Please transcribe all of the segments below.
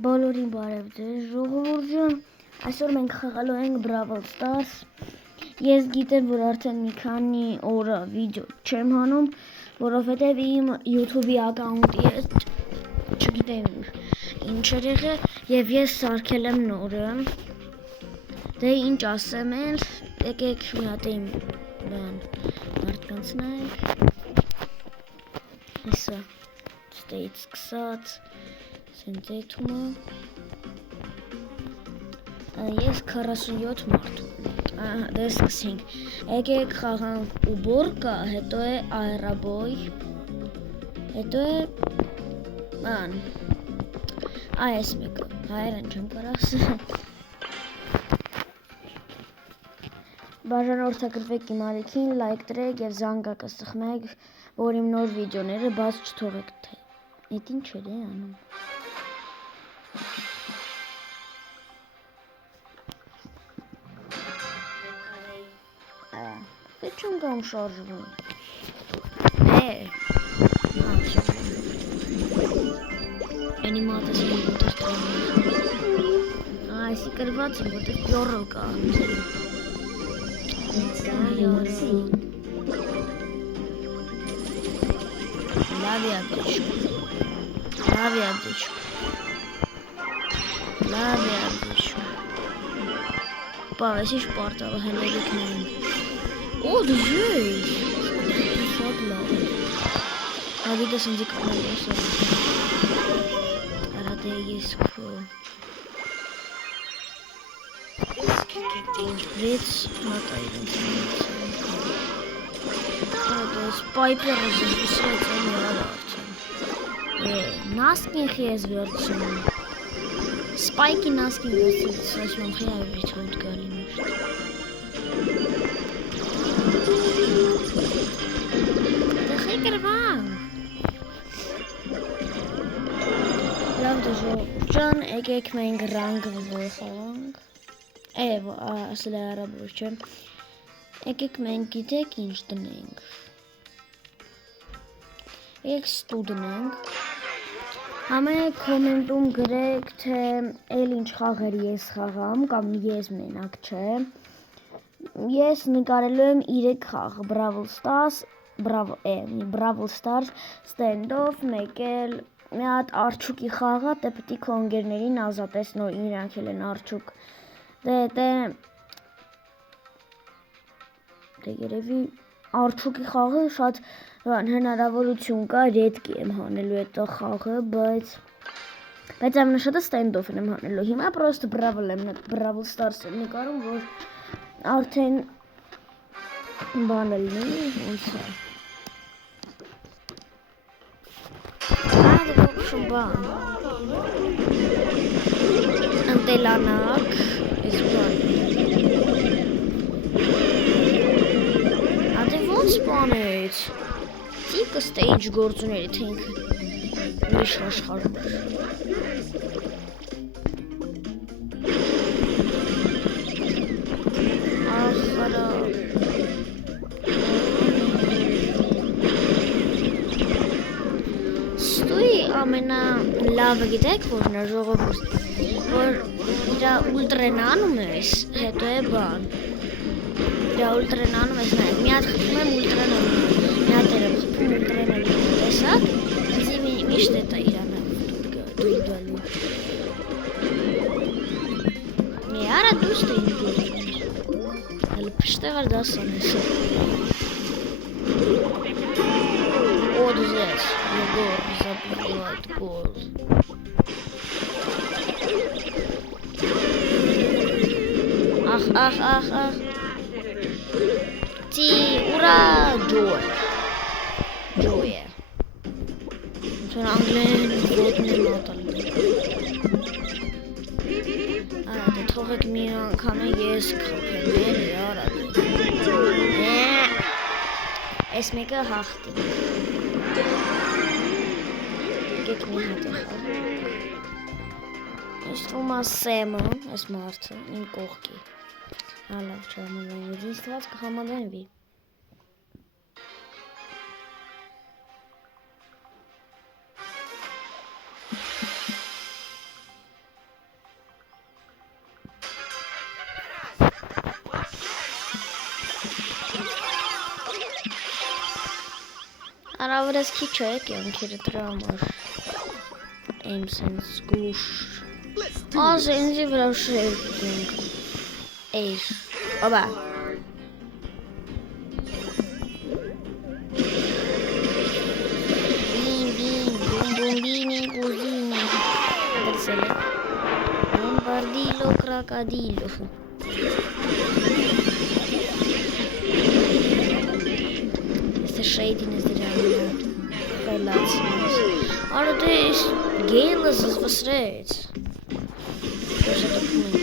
Բոլորին բարև ձեզ ժողովուրդը, այսօր մենք խաղալու ենք Brawl Stars, ես գիտեմ, որ արդեն մի քանի օր վիդեո չեմ հանում, որովհետև իմ YouTube-ի ակաունտի հետ չգիտեմ ինչ էր եղել եւ ես սարքել եմ նորը, դե ինչ ասեմ էլ, եկեք մի հատ իմ բան մարդկանցնենք, հեսա ստեից սկսած Սենտեթումը ես 47 մարդ դե սկսենք եկեք խաղանք ուբորկա հետո է այրաբոյ հետո է բան այս մեկը հայերեն չեմ կարող ասել բաժանորդագրվեք իմ ալիքին լայք դրեք եւ զանգակը սխմեք որ իմ նոր վիդեոները բաց չթողեք թե այդ ինչ էր անում Почему там шаржу? Анимация сегодня будет странная. Если корваться, вот это пёрка. Лови обдечку. Лови обдечку. Лови обдечку. Повесишь портал, галерик ним. О, да жесть! А видно синдикатный лесов. Рада есть кто. Шприц, мотайден. Это спайпер записывается не радоваться. Наских есть верцем. Спайки наских есть, совсем хряв ведь вот галимый. Լավ դժոխջան, եկեք մենք ռանգ վխանք, ասել է արաբոց չեմ, եկեք մենք գիտեք ինչ տնենք, եկեք ստու դնենք, համենակ կոմենտում գրեք, թե էլ ինչ խաղեր ես խաղամ, կամ ես մենակ չեմ, ես նկարելու եմ 3 խաղ, Brawl Stars, Stand-off, մեկ էլ մի հատ արջուկի խաղը, դե պետք է քո ընկերներին ազատեցնոր իրանք էլ են արջուկ, դե երևի արջուկի խաղը շատ հնարավորություն կա, редկի եմ հանելու այդ խաղը, բայց ամենաշատը Stand-off եմ հանելու, հիմա պրոստը Brawl Stars եմ նկարում, որ արդեն բան լինի, ոնց է Բան ընտելանակ ես բան Ադե ոնց բանեց Տիկը ստեյջ գործուների թե ինքը ուրիշ աշխարհում Ախարա ամենա լավը գիտեք որն է ժողովուրդ որ իրա ուլտրեն անում ես հետո է բան իրա ուլտրեն անում ես նայեք մի հատ խփում եմ ուլտրեն անում մի հատ եմ խփում ուլտրեն անում տեսակ ինձ միշտ է իրան դուր գալու մի արա դուստը ինձ հələ պշտե վար դասան ես What is this? Егор забивает гол. Ах. Ура! Joy. Son Anglijn wordt nu nodig. Dat toch ik meer kan ik eens kopen. Ja, dat. Es mega hachtig. Kijk niet naar de gang. Is het maar samen, is Maarten in kochje. Hallo, чёрный лень. Здесь сладко хамаденви. Հարավրես քիչ է կյանքերը դրա համար եմ սենց գուշ ասենձի վրա շերքինք էյր օբա Bombardilo crocodilo. Este shadiness eram relaties. Ora dus geles is vasreeds. Dus het ook niet.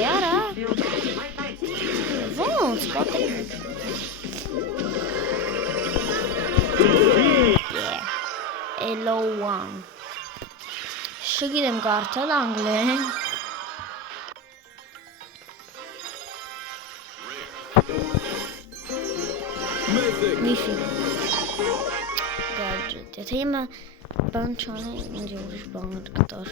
Ja, da. Vons, wat is het? Yeah. Hello one. Şükürüm kartal angle. Nifi. Gadget. Tema ben çane incemiş bana kadar.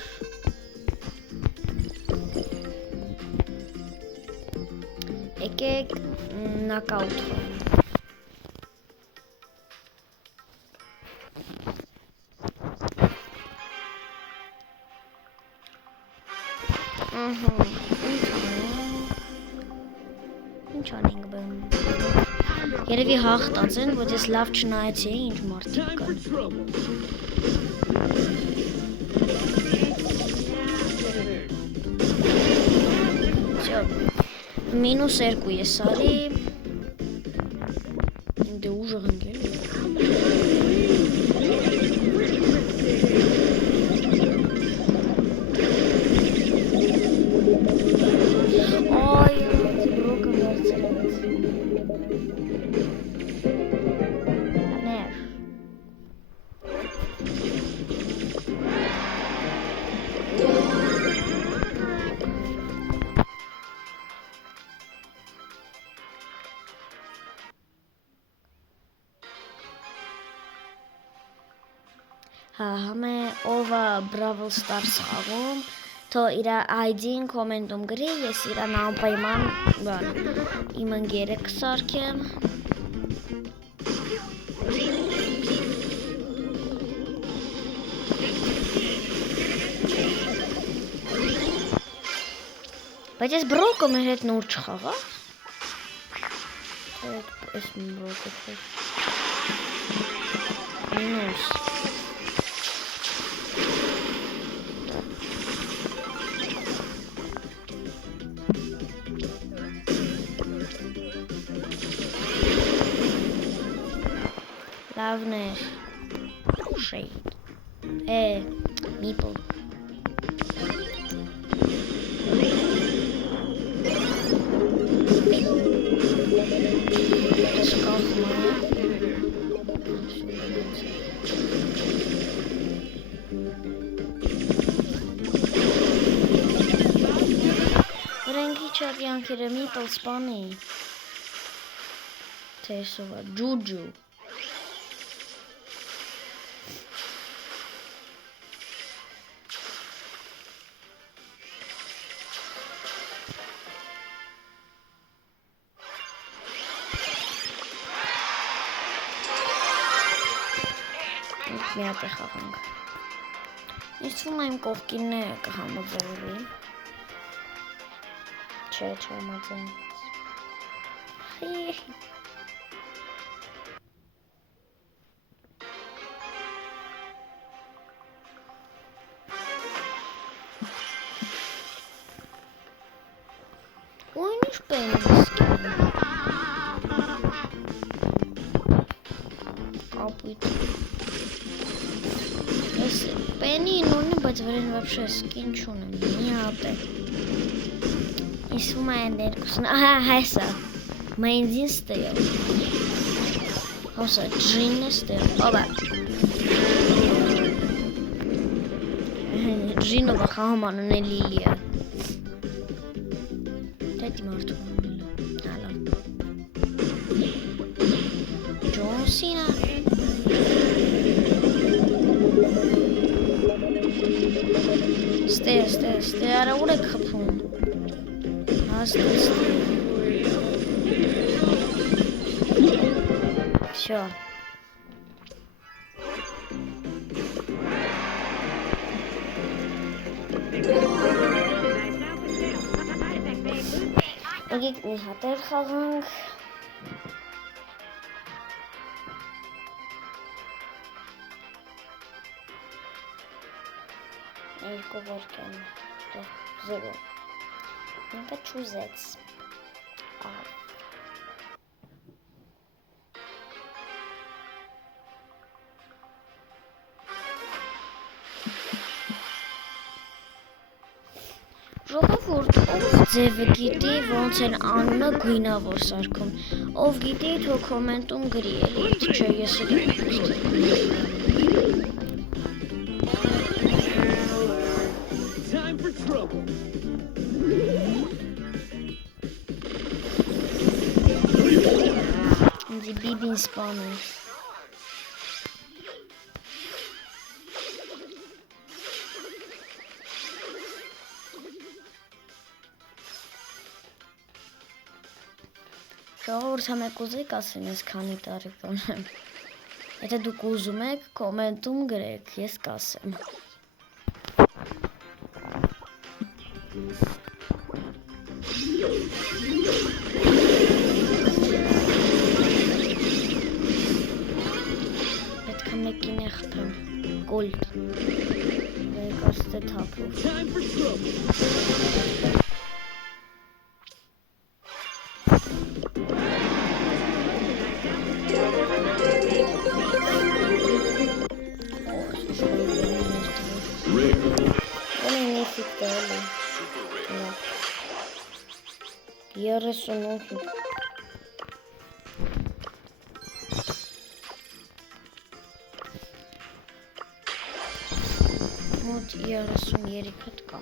Ek knockout. Երևի հաղթած են, որ ես լավ չնայեցի է ինչ մարդիկ կան։ Մինուս 2 ես արի։ Դե ուժը հնգել է։ Համե ովա Brawl Stars խաղում, թո իր ID-ին կոմենտում գրի, ես իր անպայման իմ ընկերը կսարքեմ։ Բայց ես Բրոկը մեր հետ նոր չխաղա։ Ես Բրոկը չէ։ Մինուս։ Lavner shade. Meeple. Ranky Chadian kere Meeple spawny. Tesova Juju. Միատ է խաղանք։ Ես թվում եմ կողքինն է կհամաձայնվի։ Չէ, չհամաձայնվեց։ Ույն ինչ պեն իսկին։ Ապույտ։ Penny նորն է, բայց վրեն вообще skin չունեմ, մի հատ է։ Իսվում է ներկուսն, ահա հայսա, մայնձին ստեյով։ Հոսա, ջինն է ստեյով, օբա։ Ջինովը խահոմանն է լիլիա։ Դետի մարդու հալա։ Ջոնսինա։ Ստե, արա ուր եք խփում։ Ստե։ Всё. Եկեք մի հատ էլ խաղանք։ Երկու վարկյան, 0։ Ինքը չուզեց։ Ժողովուրդ, ով ձևը գիտի, ոնց են անունը գույնավոր սարքում, ով գիտի, թող կոմենտում գրի, էլի, չէ, ես էլ եմ Time for trouble. ինձ բիբին սպանում։ Ժողովուրդ, համեք ուզեք ասեմ ես քանի տարեկան եմ։ Եթե դուք ուզում եք, կոմենտում գրեք, ես կասեմ։ Պետք է մեկին է խփեմ։ Գոլդ։ Կարծես թափով։ Time for trouble. Երեսունոթ։ Մոտ 33 հատ կա։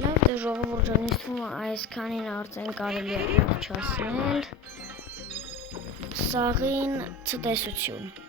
Լավ դե ժողովուրդ ջան, ինձ թվում է այսքանին արդեն կարելի է վերջացնել։ Սաղին ցտեսություն։